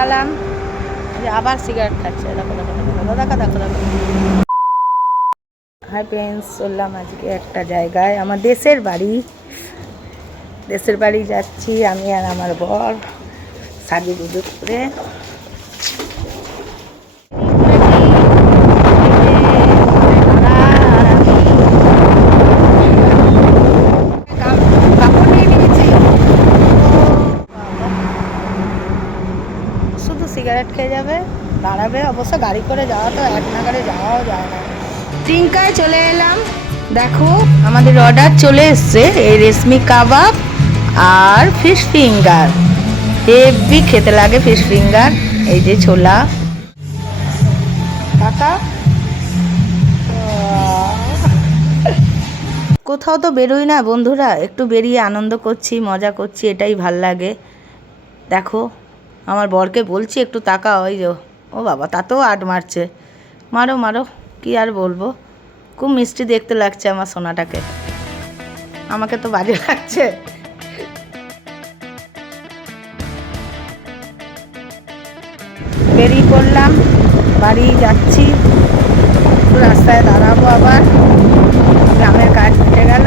দাঁড়ালাম, যে আবার সিগারেট খাচ্ছে। দেখো দেখো দেখো দেখো দেখো দেখো। হাই ফ্রেন্ডস, চললাম আজকে একটা জায়গায়, আমার দেশের বাড়ি। দেশের বাড়ি যাচ্ছি আমি আর আমার বর সাজুগুজু করে। শুধু সিগারেট খেয়ে যাবে, দাঁড়াবে। অবশ্য গাড়ি করে যাওয়া তো এক নাগারে যাওয়াও যায় না। টিঙ্কায় চলে এলাম। দেখো আমাদের অর্ডার চলে এসছে, এই রেশমি কাবাব আর ফিশ ফিঙ্গার। হেভি খেতে লাগে ফিশ ফিঙ্গার। এই যে ছোলা কাকা। কোথাও তো বেরোই না বন্ধুরা, একটু বেরিয়ে আনন্দ করছি, মজা করছি, এটাই ভাল লাগে। দেখো আমার বরকে বলছি একটু তাকাও, ওই যে ও বাবা তাতেও আট মারছে। মারো মারো, কি আর বলবো। খুব মিষ্টি দেখতে লাগছে আমার সোনাটাকে, আমাকে তো বাজে লাগছে। বেরিয়ে পড়লাম, বাড়ি যাচ্ছি। রাস্তায় দাঁড়াবো, আবার গ্রামের কাজ মিটে গেল।